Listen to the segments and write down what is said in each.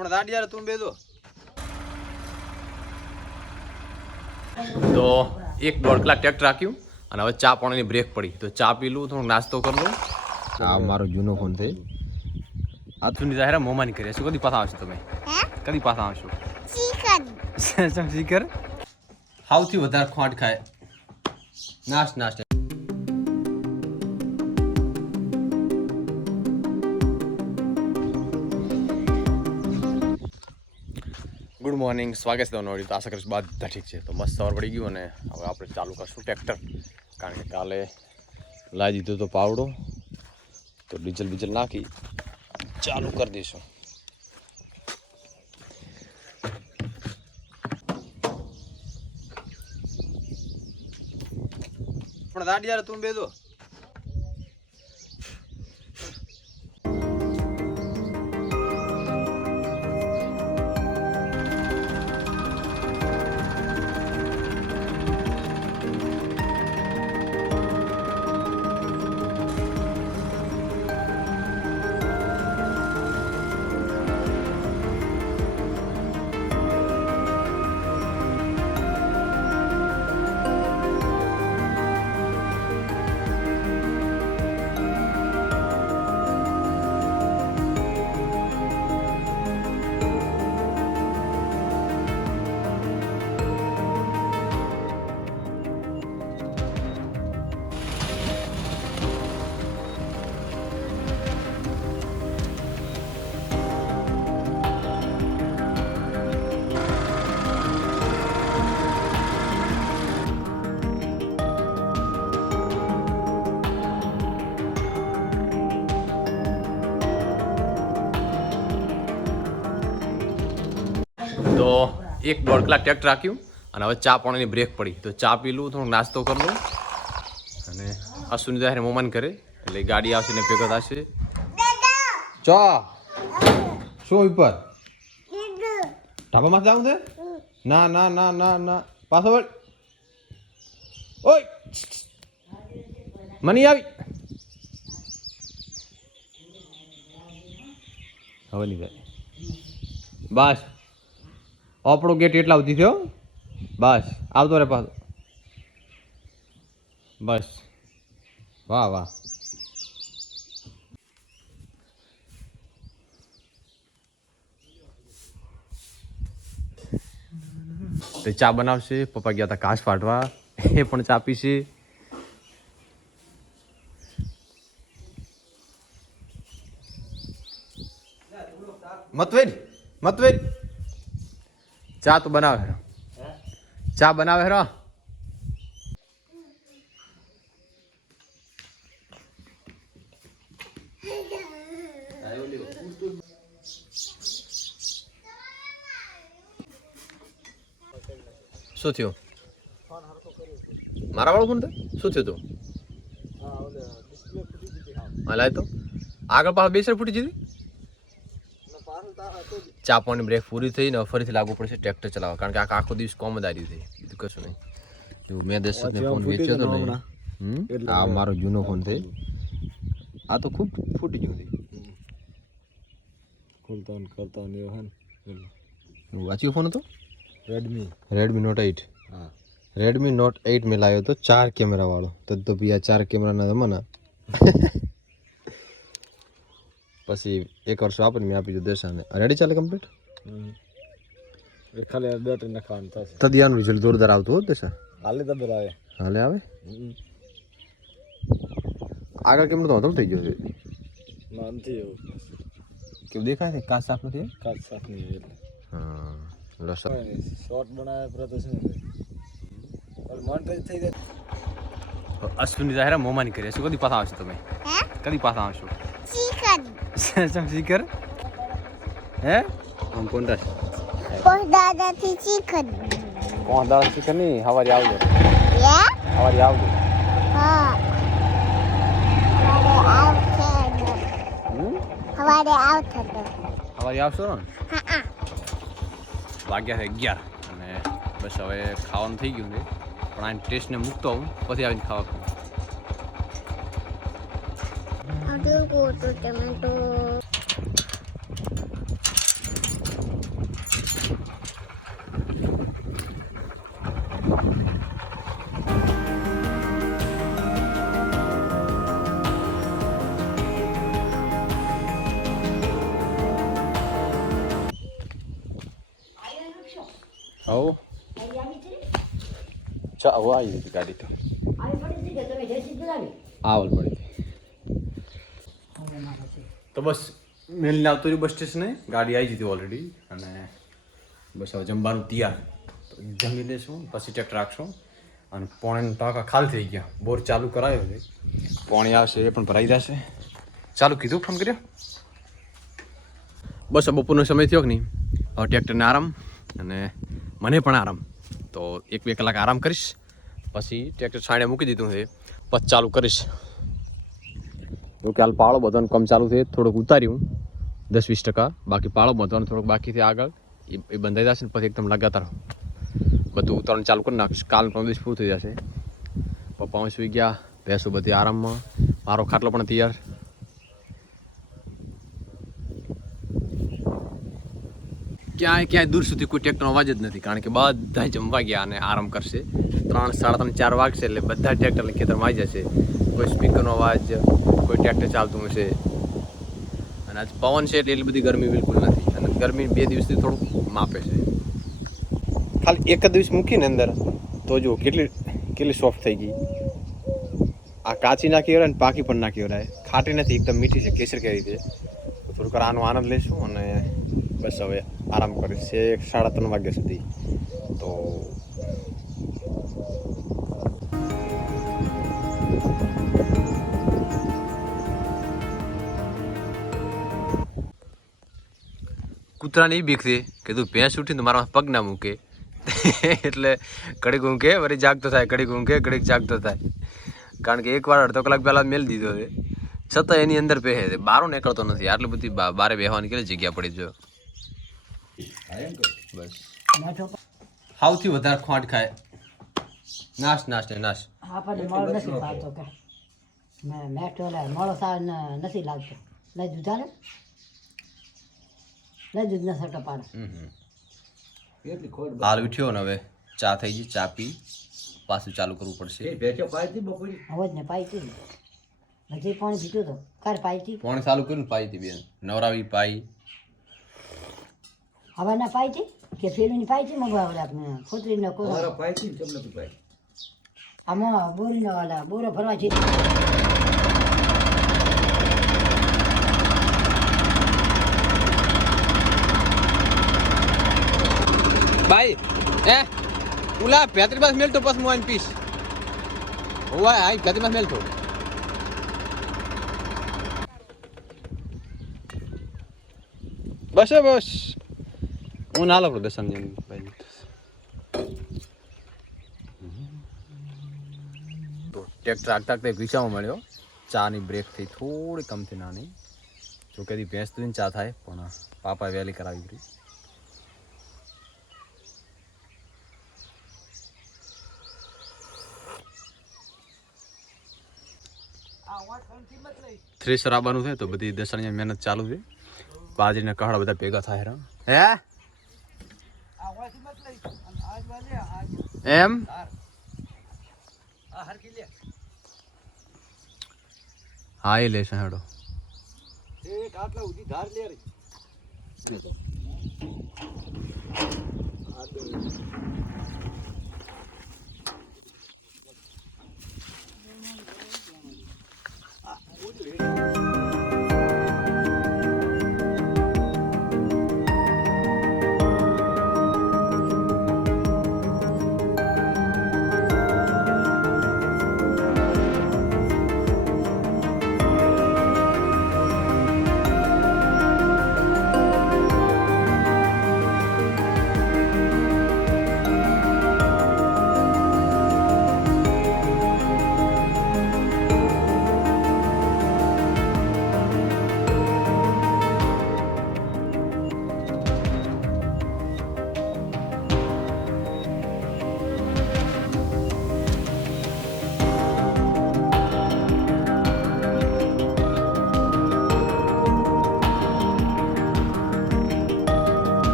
પણ દાડિયાર તું બે દો તો 1-1.5 કલાક ટ્રેક્ટર રાખ્યું અને હવે ચા પાણીની બ્રેક પડી તો ચા પી લઉં, થોડો નાસ્તો કરી લઉં. આ મારો જૂનો ફોન છે. આ તું જાહેર મોમાની કરી શું કદી પાછા આવશો તમે? કદી પાછા આવશો? શીખર સૌથી વધારે ખોટ ખાય નાશ. ગુડ મોર્નિંગ, સ્વાગત છે તમારું. તો આશા કરીશ બધા ઠીક છે. તો મસ્ત સવાર પડી ગયું અને હવે આપણે ચાલુ કરશું ટ્રેક્ટર, કારણ કે કાલે લાવી દીધો તો પાવડો, તો ડીઝલ નાખી ચાલુ કરી દઈશું. પણ દાડિયાર તું બે દો તો 1-1.5 કલાક ટ્રેક્ટર રાખ્યું અને હવે ચા પાણીની બ્રેક પડી તો ચા પી લઉં, થોડો નાસ્તો કરી લઉં અને અશ્વિની જાહેર મોમાન કરે એટલે ગાડી આવશે ને ભેગો થશે. ચા શું ઉપર ઢાબામાં જાઉં છે? ના પાછો વળ. ઓય મની આવી હવે નહીં જાય. બસ આપણો ગેટ એટલા સુધી થયો. બસ આવતો રે પાછો. બસ વાહ. તે ચા બનાવશે. પપ્પા ગયા હતા ઘાસ ફાટવા, એ પણ ચા પીશે. મતવેર ચા તો બનાવે હેરો. શું થયું? મારા વાળો ફોન શું થયું તું? લાય તો આગળ પાછળ બેસર ફૂટી જતી. ચા પાણી બ્રેક પૂરી થઈ ને ફરીથી લાગુ પડશે ટ્રેક્ટર ચલાવવા, કારણ કે આખો દિવસ કોમ જ આવી થઈ. બીજું કશું નહીં. એવું મેં 10 ફોન વેચ્યો હતો ને. આ મારો જૂનો ફોન છે. આ તો ખૂબ ફૂટી ગયું છે. વાંચ્યો ફોન હતો રેડમી નોટ 8. રેડમી નોટ 8 મેં લાવ્યો હતો 4 કેમેરા વાળો. તો ભી આ 4 કેમેરાના જમાના. પછી 1 વર્ષ વાપરી મેં આપી દીધું દેશાને. રેડી ચાલે કમ્પ્લીટ. ખાલી બેટરી નાખવાનું થશે. તદિયાનું રિઝલ્ટ જોરદાર આવતું હોત દેશા. હાલે આવે આગળ કેમ તો થઈ ગયો છે. કેવું દેખાય છે? કાચ સાફ નથી. હા શોર્ટ બનાવ્યા પ્રદર્શન મોનિટાઈઝ થઈ જાય. અશ્વિની જાહેર મોમાની કરી શું કદી પાછા આવશો તમે? કદી પાછા આવશો? શીખર હે આમ કોણ દાદાથી શીખર નહીં. હવારી આવજો. હવારી આવશો ને. વાગ્યા છે 11 અને બસ હવે ખાવાનું થઈ ગયું છે, પણ આ ટેસ્ટને મૂકતો આવું પછી આવીને ખાવા. Aduh, tomato. હો ચા હો આવી હતી ગાડી તો આવલ પડી હતી તો બસ મેલને આવતું રહ્યું બસ સ્ટેશને ગાડી આવી જતી ઓલરેડી અને બસ હવે જમવાનું તૈયાર તો જમી લઈશું પછી ટ્રેક્ટર રાખશું અને પોણીના ટાંકા ખાલી થઈ ગયા બોર ચાલુ કરાયો છે પોણી આવશે એ પણ ભરાઈ જશે ચાલુ કીધું ફોન કર્યો બસ બપોરનો સમય થયો કે નહીં હવે ટ્રેક્ટરને આરામ અને મને પણ આરામ તો 1-2 કલાક આરામ કરીશ પછી ટ્રેક્ટર છાંયે મૂકી દીધું છે પછી ચાલુ કરીશ જો કે હાલ પાળો બધવાનું કામ ચાલુ છે થોડુંક ઉતાર્યું 10-20% બાકી પાળો બધવાનું થોડુંક બાકી છે આગળ એ બંધાઈ જશે ને પછી એકદમ લગાતાર બધું ઉતારવાનું ચાલુ કરી નાખીશ કાલ દિવસ પૂરું થઈ જશે પપ્પા સુઈ ગયા ભેંસો બધી આરામમાં મારો ખાટલો પણ તૈયાર ક્યાંય દૂર સુધી કોઈ ટ્રેક્ટરનો અવાજ જ નથી કારણ કે બધા જમવા ગયા અને આરામ કરશે 3-3:30-4 વાગશે એટલે બધા ટ્રેક્ટરના ખેતરમાં આવી જશે કોઈ સ્પીકરનો અવાજ કોઈ ટ્રેક્ટર ચાલતું હશે અને આજ પવન છે એટલે એટલી બધી ગરમી બિલકુલ નથી અને ગરમી 2 દિવસથી થોડુંક માપે છે ખાલી એક જ દિવસ મૂકીને અંદર તો જુઓ કેટલી સોફ્ટ થઈ ગઈ આ કાચી નાખી હોય ને પાકી પણ નાખી હોય ખાટી નથી એકદમ મીઠી છે કેસર કેરી છે થોડુંક આનો આનંદ લઈશું અને બસ હવે આરામ કરીશ 3:30 વાગ્યા સુધી તો કૂતરાને એ બીક છે કે તું ભેંસ ઉઠીને તો મારા પગ ના મૂકે એટલે ઘડીક ઊંઘે વળી જાગતો થાય ઘડીક ઊંઘે ઘડીક જાગતો થાય કારણ કે એકવાર અડધો કલાક પહેલાં મેલ દીધો છે છતાં એની અંદર પહેરે છે બહાર નીકળતો નથી આટલી બધી બારે બેહવાની કેટલી જગ્યા પડી જો બસ સૌથી વધારે ખોટ ખાય નાશ આપણને મળો નથી પાડતો કે મેઠો મળો સાર નથી લાગતો લઈ દૂધ હાલે લઈ દૂધ ના સટો પાડે હાલ ઉઠ્યો ને હવે ચા થઈ ગઈ ચા પી પાછું ચાલુ કરવું પડશે હવે જ ને પાઈ હતી ને હજી પાણી પીતું તો કાર પાઈ હતી પાણી ચાલુ કર્યું પાઈ હતી બેન નવરાવી પાઈ હવે ના પાઈ હતી કે ફેરવીની પાઈ હતી મગવા ઓલા ખોતરીનો કોરો આમાં બોરીનો ઓલા બોરો ભરવા છે ભાઈ ઉલા 35 મેલ તો પછી હું પીસ ઓય આઈ 35 મેલ તો બસ હું ના લો દર્શન ભાઈ તો ટ્રેક્ટર આગતા આગતા વિચારવા મળ્યો ચાની બ્રેક થઈ થોડી કમથી નાની જો કદી ભેંસ દૂધની ચા થાય પણ પાપા વહેલી કરાવી હતી થ્રેશર આવવાનું છે તો બધી દસણિયા મહેનત ચાલુ છે બાજરીના કહાડા બધા ભેગા થાય હે એમ હા એ લેશે હેડો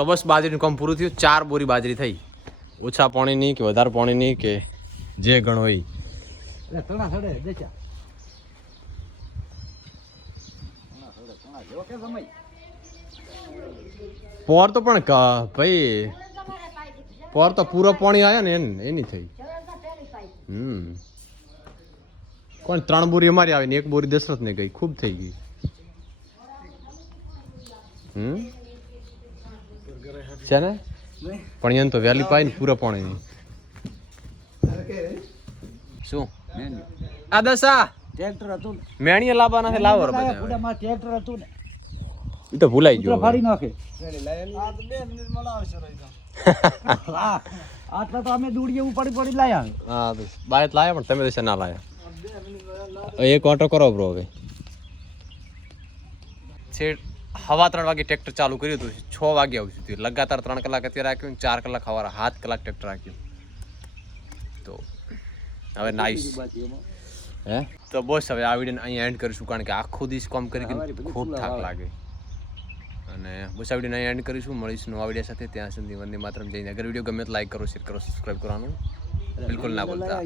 તો બસ બાજરીનું કામ પૂરું થયું. 4 બોરી બાજરી થઈ. ઓછા પાણીની કે વધારે પાણીની કે જે ગણો હોય. પોર તો પણ ભાઈ પોર તો પૂરો પાણી આવ્યો ને એની થઈ. કોણ 3 બોરી અમારી આવી ને 1 બોરી દશરથ ને ગઈ. ખૂબ થઈ ગઈ. છે ને પણ એને તો વહેલી પાય ને પૂરા પાણી શું આ દશા ટ્રેક્ટર હતું ને મેણીએ લાવવા નથી લાવો રે બધા પુડામાં ટ્રેક્ટર હતું ને એ તો ભૂલાઈ ગયો ફાડી નાખે આ તો 2 મિનિટ મળાવશે રહી હા આટલા તો અમે દૂડીએ પડી પડી લાયા હા બસ બાયત લાયા પણ તમે દશા ના લાયા. એક ઓટો કરો બ્રો હવે. છેડ 3:15 વાગે ટ્રેક્ટર ચાલુ કર્યું હતું. 6 વાગે આવ્યું હતું. લગાતાર 3 કલાક અત્યારે રાખ્યું 4 કલાક સવારે 7 કલાક ટ્રેક્ટર રાખ્યું. તો હવે નાઈસ હે તો બસ હવે આ વિડીયોને અહીંયા એન્ડ કરીશું કારણ કે આખો દિવસ કામ કરી ખૂબ થાક લાગે અને બસ આ વિડીયોને અહીંયા એન્ડ કરીશું. મળીશું નવા વિડીયો સાથે. ત્યાં સુધી વંદે માતરમ જઈને અગર વિડીયો ગમે તો લાઈક કરો, શેર કરો, સબસ્ક્રાઈબ કરવાનું બિલકુલ ના ભૂલતા.